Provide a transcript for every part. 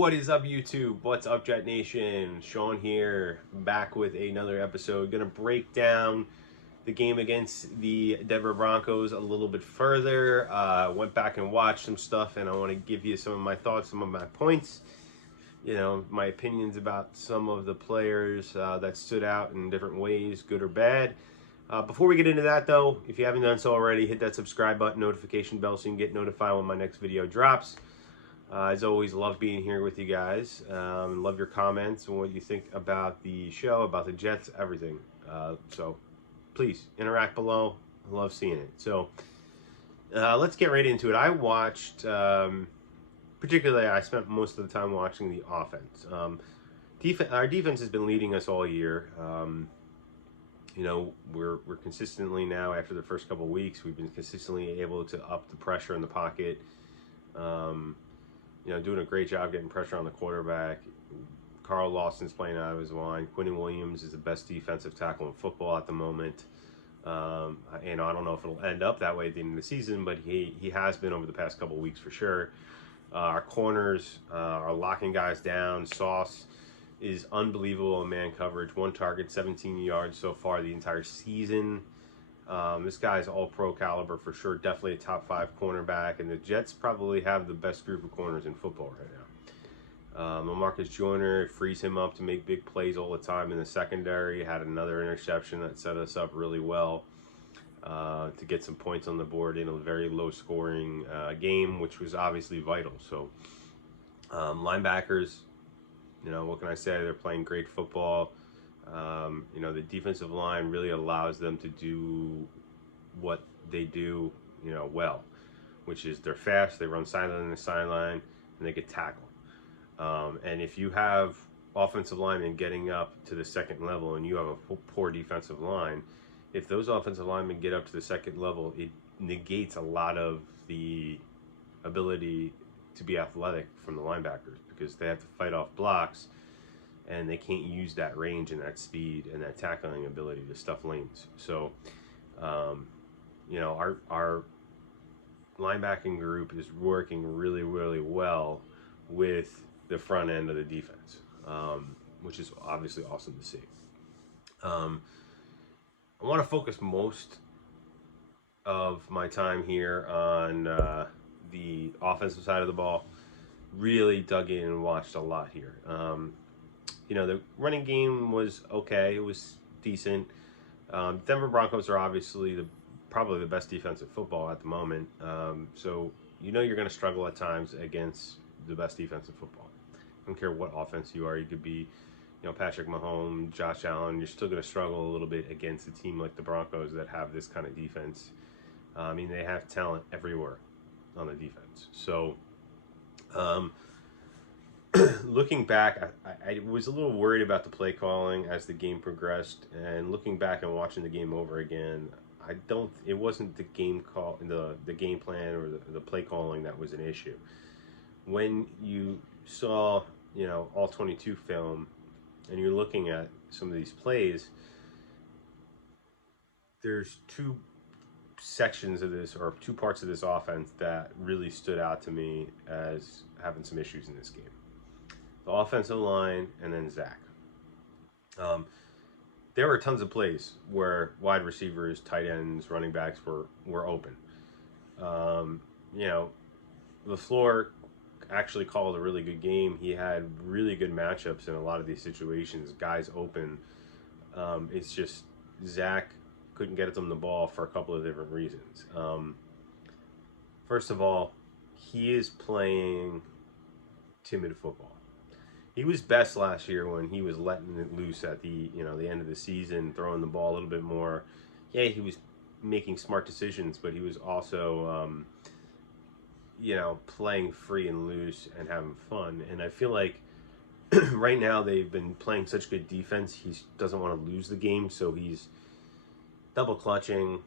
What is up, YouTube? What's up, Jet Nation? Sean here, back with another episode. Gonna break down the game against the Denver Broncos a little bit further. Went back and watched some stuff, and I want to give you some of my thoughts, some of my points. You know, my opinions about some of the players that stood out in different ways, good or bad. Before we get into that, though, if you haven't done so already, hit that subscribe button, notification bell, so you can get notified when my next video drops. As always, love being here with you guys. Love your comments and what you think about the show, about the Jets, everything. So please interact below. I love seeing it. So let's get right into it. I watched, particularly, I spent most of the time watching the offense. Our defense has been leading us all year. You know, we're consistently now, after the first couple of weeks, we've been consistently able to up the pressure in the pocket. You know, doing a great job getting pressure on the quarterback. Carl Lawson's playing out of his mind. Quinnen Williams is the best defensive tackle in football at the moment. And I don't know if it'll end up that way at the end of the season, but he has been over the past couple of weeks for sure. Our corners are locking guys down. Sauce is unbelievable in man coverage. 1 target, 17 yards so far the entire season. This guy's all-pro caliber for sure. Definitely a top 5 cornerback, and the Jets probably have the best group of corners in football right now. Lamarcus Joyner frees him up to make big plays all the time in the secondary. Had another interception that set us up really well to get some points on the board in a very low-scoring game, which was obviously vital. So linebackers, you know, what can I say? They're playing great football. You know, the defensive line really allows them to do what they do, you know, well, which is they're fast, they run sideline to sideline, and they get tackled. And if you have offensive linemen getting up to the second level and you have a poor defensive line, if those offensive linemen get up to the second level, it negates a lot of the ability to be athletic from the linebackers because they have to fight off blocks. And they can't use that range and that speed and that tackling ability to stuff lanes. So, you know, our linebacking group is working really, really well with the front end of the defense, which is obviously awesome to see. I want to focus most of my time here on the offensive side of the ball. Really dug in and watched a lot here. You know, the running game was okay. It was decent. Denver Broncos are obviously probably the best defensive football at the moment. So, you know, you're going to struggle at times against the best defensive football. I don't care what offense you are. You could be, you know, Patrick Mahomes, Josh Allen. You're still going to struggle a little bit against a team like the Broncos that have this kind of defense. I mean, they have talent everywhere on the defense. So, looking back, I was a little worried about the play calling as the game progressed, and looking back and watching the game over again, it wasn't the game call, the game plan or the play calling that was an issue. When you saw, you know, all 22 film, and you're looking at some of these plays, there's 2 sections of this, or 2 parts of this offense that really stood out to me as having some issues in this game. The offensive line, and then Zach. There were tons of plays where wide receivers, tight ends, running backs were open. You know, LaFleur actually called a really good game. He had really good matchups in a lot of these situations, guys open. It's just Zach couldn't get them the ball for a couple of different reasons. First of all, he is playing timid football. He was best last year when he was letting it loose at the end of the season, throwing the ball a little bit more. Yeah, he was making smart decisions, but he was also, you know, playing free and loose and having fun. And I feel like right now they've been playing such good defense, he doesn't want to lose the game, so he's double clutching.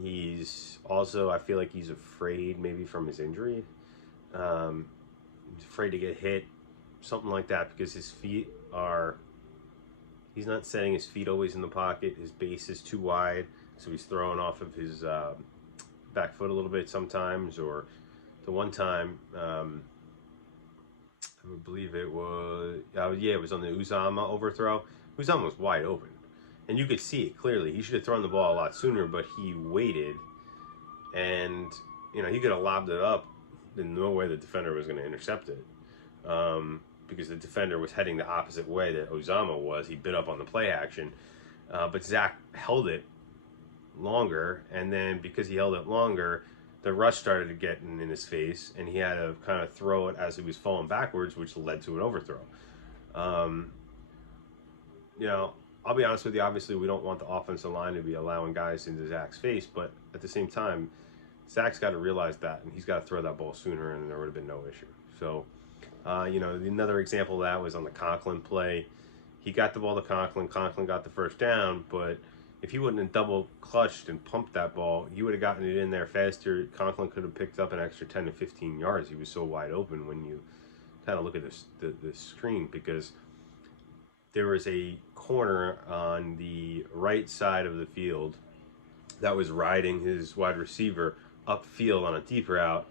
He's also, I feel like he's afraid maybe from his injury. He's afraid to get hit. Something like that, because his feet are, he's not setting his feet always in the pocket. His base is too wide, so he's throwing off of his back foot a little bit sometimes. Or the one time, I I believe it was, yeah, it was on the Uzama overthrow. Uzama was wide open, and you could see it clearly. He should have thrown the ball a lot sooner, but he waited, and he could have lobbed it up. There's no way the defender was going to intercept it, because the defender was heading the opposite way that Uzama was. He bit up on the play action, but Zach held it longer, and then because he held it longer, the rush started getting in his face, and he had to kind of throw it as he was falling backwards, which led to an overthrow. I'll be honest with you. Obviously, we don't want the offensive line to be allowing guys into Zach's face, but at the same time, Zach's got to realize that, and he's got to throw that ball sooner, and there would have been no issue. So, another example of that was on the Conklin play. He got the ball to Conklin. Conklin got the first down, but if he wouldn't have double clutched and pumped that ball, he would have gotten it in there faster. Conklin could have picked up an extra 10 to 15 yards. He was so wide open when you kind of look at the screen, because there was a corner on the right side of the field that was riding his wide receiver upfield on a deep route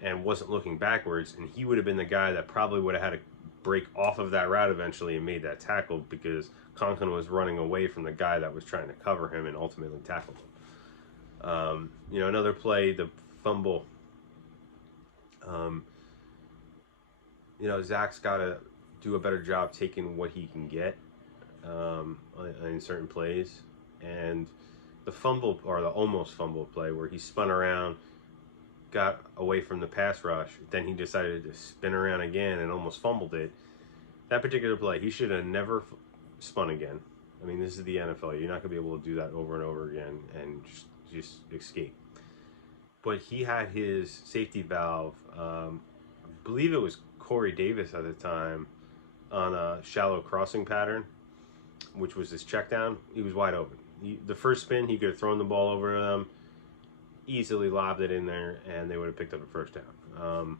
and wasn't looking backwards, and he would have been the guy that probably would have had to break off of that route eventually and made that tackle, because Conklin was running away from the guy that was trying to cover him and ultimately tackled him. Another play, the fumble. Zach's got to do a better job taking what he can get in certain plays. And the fumble, or the almost fumble play, where he spun around, got away from the pass rush, then he decided to spin around again and almost fumbled it. That particular play, he should have never spun again. I mean, this is the NFL. You're not going to be able to do that over and over again and just escape. But he had his safety valve, I believe it was Corey Davis at the time, on a shallow crossing pattern, which was his check down. He was wide open. The first spin, he could have thrown the ball over them, easily lobbed it in there, and they would have picked up a first down.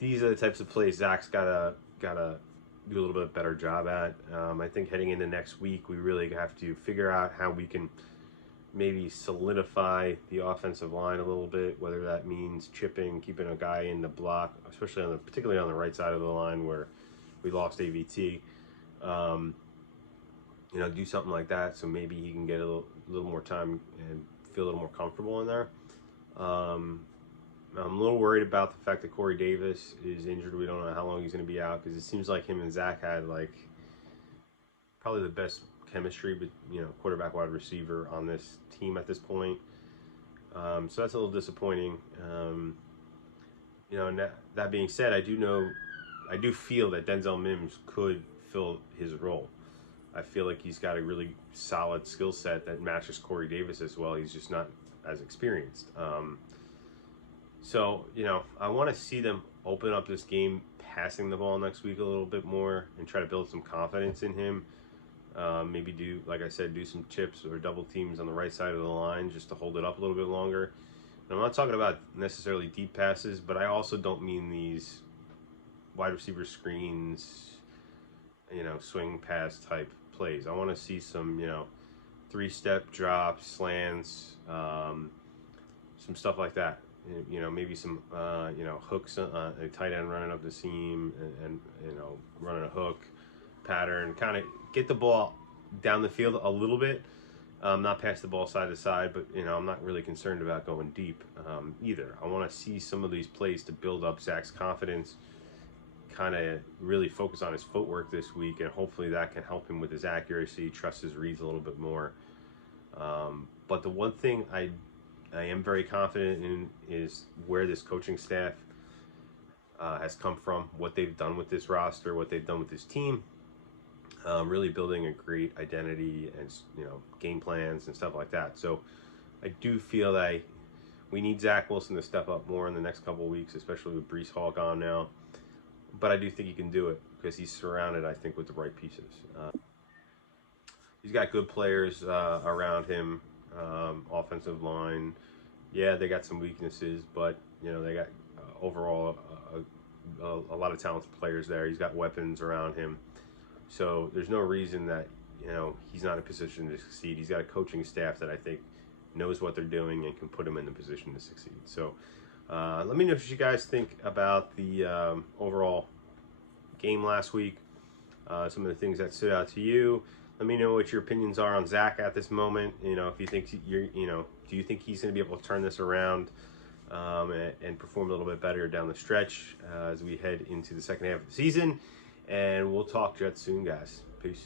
These are the types of plays Zach's gotta do a little bit better job at. I think heading into next week, we really have to figure out how we can maybe solidify the offensive line a little bit, whether that means chipping, keeping a guy in the block, especially particularly on the right side of the line where we lost AVT. Do something like that, so maybe he can get a little more time and feel a little more comfortable in there. I'm a little worried about the fact that Corey Davis is injured. We don't know how long he's going to be out, because it seems like him and Zach had probably the best chemistry, but quarterback, wide receiver on this team at this point. So that's a little disappointing. That being said, I do feel that Denzel Mims could fill his role. I feel like he's got a really solid skill set that matches Corey Davis as well. He's just not as experienced. So, I want to see them open up this game passing the ball next week a little bit more and try to build some confidence in him. Maybe do some chips or double teams on the right side of the line just to hold it up a little bit longer. And I'm not talking about necessarily deep passes, but I also don't mean these wide receiver screens, swing pass type plays. I want to see some, 3-step drops, slants, some stuff like that. Maybe some, hooks, a tight end running up the seam and running a hook pattern. Kind of get the ball down the field a little bit. Not pass the ball side to side, but, I'm not really concerned about going deep either. I want to see some of these plays to build up Zach's confidence, kind of really focus on his footwork this week, and hopefully that can help him with his accuracy, trust his reads a little bit more. But the one thing I am very confident in is where this coaching staff has come from, what they've done with this roster, what they've done with this team, really building a great identity and game plans and stuff like that. So I do feel that we need Zach Wilson to step up more in the next couple of weeks, especially with Breece Hall gone now. But I do think he can do it because he's surrounded, I think, with the right pieces. He's got good players around him, offensive line. Yeah, they got some weaknesses, but they got overall a lot of talented players there. He's got weapons around him, so there's no reason that he's not in a position to succeed. He's got a coaching staff that I think knows what they're doing and can put him in the position to succeed. So let me know what you guys think about the overall game last week. Some of the things that stood out to you. Let me know what your opinions are on Zach at this moment. You know, if you think do you think he's going to be able to turn this around and perform a little bit better down the stretch as we head into the second half of the season? And we'll talk Jets soon, guys. Peace.